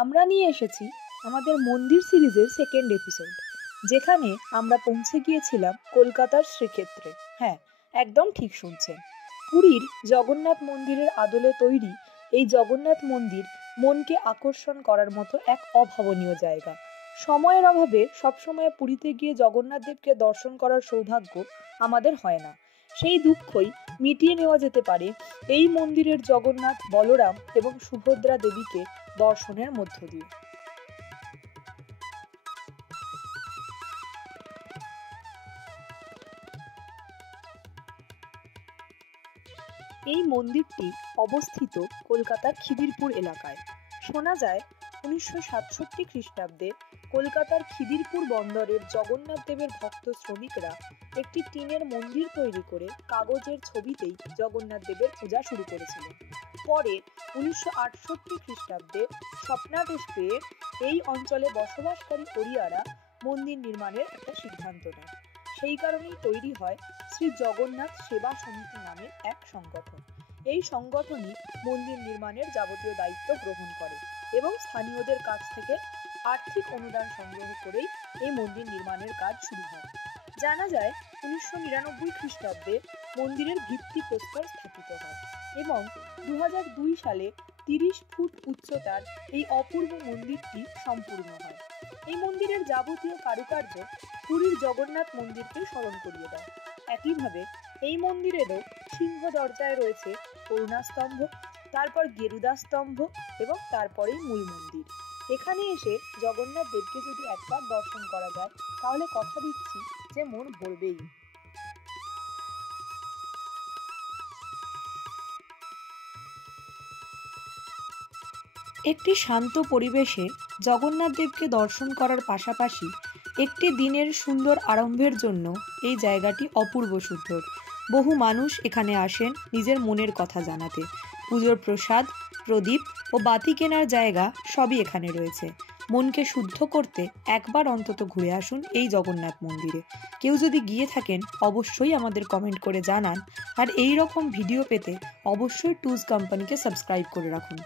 আমরা নিয়ে এসেছি আমাদের মন্দির সিরিজের সেকেন্ড এপিসোড, যেখানে আমরা পৌঁছে গিয়েছিলাম কলকাতার শ্রীক্ষেত্রে। হ্যাঁ, একদম ঠিক শুনছেন। পুরীর জগন্নাথ মন্দিরের আদলে তৈরি এই জগন্নাথ মন্দির মনকে আকর্ষণ করার মতো এক অভাবনীয় জায়গা। সময়ের অভাবে সবসময় পুরীতে গিয়ে জগন্নাথ দেবকে দর্শন করার সৌভাগ্য আমাদের হয় না। সেই দুঃখই মিটিয়ে নেওয়া যেতে পারে এই মন্দিরের জগন্নাথ, বলরাম এবং সুভদ্রা দেবীকে দর্শনের মধ্য দিয়ে। এই মন্দিরটি অবস্থিত কলকাতার খিদিরপুর এলাকায়। শোনা যায় 1967 খ্রিস্টাব্দে কলকাতার খিদিরপুর বন্দরের জগন্নাথ দেবের ভক্ত শ্রমিকরা একটি টিনের মন্দির তৈরি করে কাগজের ছবিতেই জগন্নাথ দেবের পূজা শুরু করেছিলেন। পরে 1968 খ্রিস্টাব্দে স্বপ্নাদেশ পেয়ে এই অঞ্চলে বসবাসকারী ওড়িয়ারা মন্দির নির্মাণের একটা সিদ্ধান্ত নেয়। সেই কারণেই তৈরি হয় শ্রী জগন্নাথ সেবা সমিতি নামের এক সংগঠন। এই সংগঠনই মন্দির নির্মাণের যাবতীয় দায়িত্ব গ্রহণ করে এবং স্থানীয়দের কাছ থেকে আর্থিক অনুদান সংগ্রহ করেই এই মন্দির নির্মাণের কাজ শুরু হয়। জানা যায় 1999 খ্রিস্টাব্দে মন্দিরের ভিত্তিপ্রস্তর স্থাপিত হয় এবং 2002 সালে 30 ফুট উচ্চতার এই অপূর্ব মন্দিরটি সম্পূর্ণ হয়। এই মন্দিরের যাবতীয় কারুকার্য পুরীর জগন্নাথ মন্দিরকে স্মরণ করিয়ে দেয়। একইভাবে এই মন্দিরেরও সিংহ দরজায় রয়েছে করুণাস্তম্ভ, তারপর গেরুদা স্তম্ভ এবং তারপরেই মূল মন্দির। এখানে এসে জগন্নাথ দেবকে যদি একবার দর্শন করা যায় তাহলে কথা দিচ্ছি যে মন ভরবেই। একটি শান্ত পরিবেশে জগন্নাথ দেবকে দর্শন করার পাশাপাশি একটি দিনের সুন্দর আরম্ভের জন্য এই জায়গাটি অপূর্ব সুন্দর। বহু মানুষ এখানে আসেন নিজের মনের কথা জানাতে। পুজোর প্রসাদ, প্রদীপ ও বাতি কেনার জায়গা সবই এখানে রয়েছে। মনকে শুদ্ধ করতে একবার অন্তত ঘুরে আসুন এই জগন্নাথ মন্দিরে। কেউ যদি গিয়ে থাকেন অবশ্যই আমাদের কমেন্ট করে জানান, আর এই রকম ভিডিও পেতে অবশ্যই টুজ কোম্পানিকে সাবস্ক্রাইব করে রাখুন।